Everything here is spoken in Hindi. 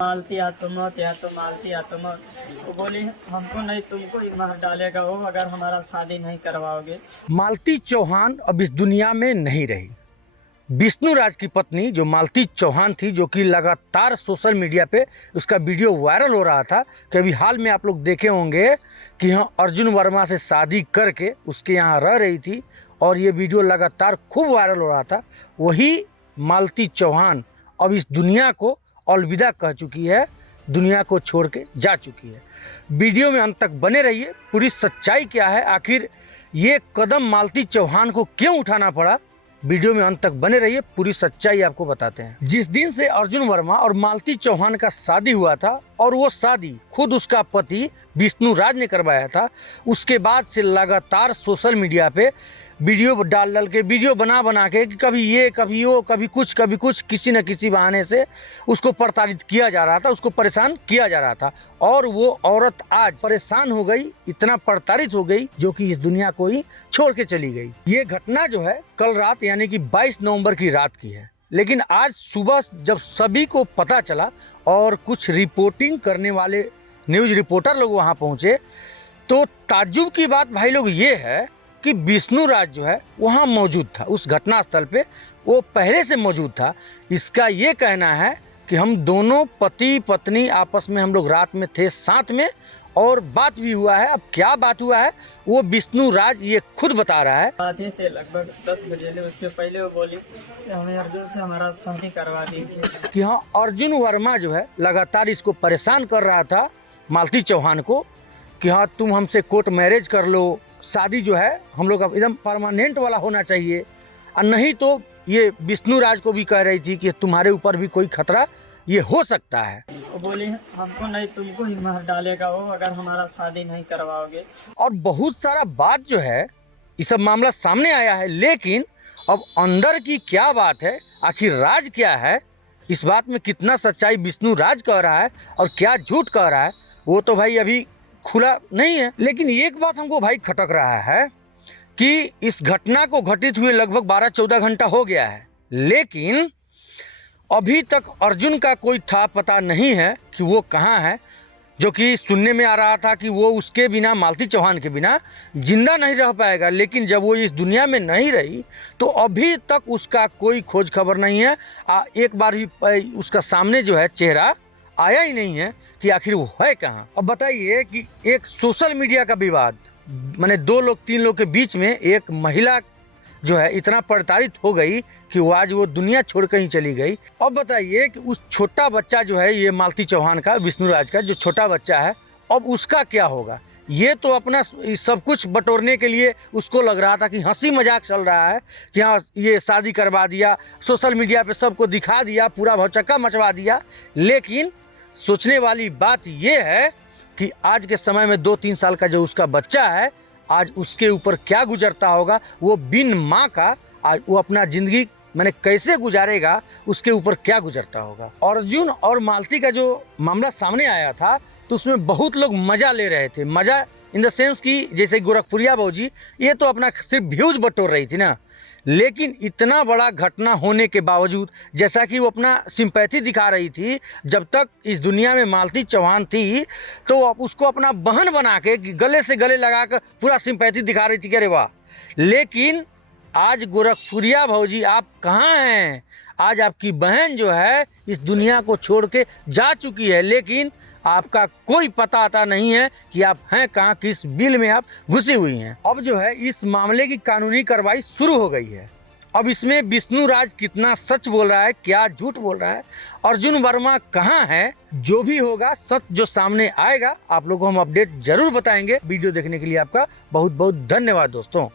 मालती या तो मौत या तो मालती या तो मौत। वो बोली हमको नहीं तुमको ही मार डालेगा वो, अगर हमारा शादी नहीं करवाओगे। मालती चौहान अब इस दुनिया में नहीं रही। विष्णु राज की पत्नी जो मालती चौहान थी, जो कि लगातार सोशल मीडिया पे उसका वीडियो वायरल हो रहा था कि अभी हाल में आप लोग देखे होंगे कि यहाँ अर्जुन वर्मा से शादी करके उसके यहाँ रह रही थी और ये वीडियो लगातार खूब वायरल हो रहा था। वही मालती चौहान अब इस दुनिया को अलविदा कह चुकी है, दुनिया को छोड़ के जा चुकी है। वीडियो में अंत तक बने रहिए, पूरी सच्चाई क्या है, आखिर ये कदम मालती चौहान को क्यों उठाना पड़ा। वीडियो में अंत तक बने रहिए, पूरी सच्चाई आपको बताते हैं। जिस दिन से अर्जुन वर्मा और मालती चौहान का शादी हुआ था और वो शादी खुद उसका पति विष्णु राज ने करवाया था, उसके बाद से लगातार सोशल मीडिया पे वीडियो डाल के, वीडियो बना के कि कभी ये कभी वो कभी कुछ किसी न किसी बहाने से उसको प्रताड़ित किया जा रहा था, उसको परेशान किया जा रहा था। और वो औरत आज परेशान हो गई, इतना प्रताड़ित हो गई जो कि इस दुनिया को ही छोड़ के चली गई। ये घटना जो है कल रात यानी कि 22 नवंबर की रात की है, लेकिन आज सुबह जब सभी को पता चला और कुछ रिपोर्टिंग करने वाले न्यूज रिपोर्टर लोग वहाँ पहुँचे तो ताज्जुब की बात भाई लोग ये है कि विष्णु राज जो है वहाँ मौजूद था, उस घटना स्थल पे वो पहले से मौजूद था। इसका ये कहना है कि हम दोनों पति पत्नी आपस में हम लोग रात में थे साथ में और बात भी हुआ है। अब क्या बात हुआ है वो विष्णु राज ये खुद बता रहा है। आते थे लगभग 10 बजे, उसके पहले वो बोली कि हमें अर्जुन से हमारा शादी करवा दीजिए। कि हाँ, अर्जुन वर्मा जो है लगातार इसको परेशान कर रहा था मालती चौहान को कि हाँ तुम हमसे कोर्ट मैरिज कर लो, शादी जो है हम लोग अब एकदम परमानेंट वाला होना चाहिए, और नहीं तो ये विष्णु राज को भी कह रही थी कि तुम्हारे ऊपर भी कोई खतरा ये हो सकता है। वो बोली हमको नहीं तुमको ही मार डालेगा वो, अगर हमारा शादी नहीं करवाओगे। और बहुत सारा बात जो है ये सब मामला सामने आया है, लेकिन अब अंदर की क्या बात है, आखिर राज क्या है, इस बात में कितना सच्चाई विष्णु राज कह रहा है और क्या झूठ कह रहा है वो तो भाई अभी खुला नहीं है। लेकिन एक बात हमको भाई खटक रहा है कि इस घटना को घटित हुए लगभग 12-14 घंटा हो गया है, लेकिन अभी तक अर्जुन का कोई था पता नहीं है कि वो कहाँ है। जो कि सुनने में आ रहा था कि वो उसके बिना, मालती चौहान के बिना जिंदा नहीं रह पाएगा, लेकिन जब वो इस दुनिया में नहीं रही तो अभी तक उसका कोई खोज खबर नहीं है। एक बार भी उसका सामने जो है चेहरा आया ही नहीं है कि आखिर वो है कहाँ। अब बताइए कि एक सोशल मीडिया का विवाद, माने 2 लोग 3 लोग के बीच में एक महिला जो है इतना प्रताड़ित हो गई कि वो आज वो दुनिया छोड़ कर ही चली गई। अब बताइए कि उस छोटा बच्चा जो है, ये मालती चौहान का, विष्णु राज का जो छोटा बच्चा है, अब उसका क्या होगा। ये तो अपना सब कुछ बटोरने के लिए उसको लग रहा था कि हंसी मजाक चल रहा है कि हाँ ये शादी करवा दिया, सोशल मीडिया पे सबको दिखा दिया, पूरा भौचक्का मचवा दिया। लेकिन सोचने वाली बात ये है कि आज के समय में 2-3 साल का जो उसका बच्चा है, आज उसके ऊपर क्या गुजरता होगा, वो बिन माँ का आज वो अपना ज़िंदगी मैंने कैसे गुजारेगा, उसके ऊपर क्या गुजरता होगा। अर्जुन और मालती का जो मामला सामने आया था तो उसमें बहुत लोग मज़ा ले रहे थे, मज़ा इन द सेंस कि जैसे गोरखपुरिया बहूजी ये तो अपना सिर्फ व्यूज बटोर रही थी ना, लेकिन इतना बड़ा घटना होने के बावजूद, जैसा कि वो अपना सिंपैथी दिखा रही थी, जब तक इस दुनिया में मालती चौहान थी तो उसको अपना बहन बना के गले से गले लगा कर पूरा सिंपैथी दिखा रही थी कि अरे वाह। लेकिन आज गोरखपुरिया भौजी आप कहाँ हैं, आज आपकी बहन जो है इस दुनिया को छोड़ के जा चुकी है, लेकिन आपका कोई पता आता नहीं है कि आप हैं कहाँ, किस बिल में आप घुसी हुई हैं। अब जो है इस मामले की कानूनी कार्रवाई शुरू हो गई है। अब इसमें विष्णु राज कितना सच बोल रहा है, क्या झूठ बोल रहा है, अर्जुन वर्मा कहाँ है, जो भी होगा सच जो सामने आएगा आप लोगों को हम अपडेट जरूर बताएंगे। वीडियो देखने के लिए आपका बहुत बहुत धन्यवाद दोस्तों।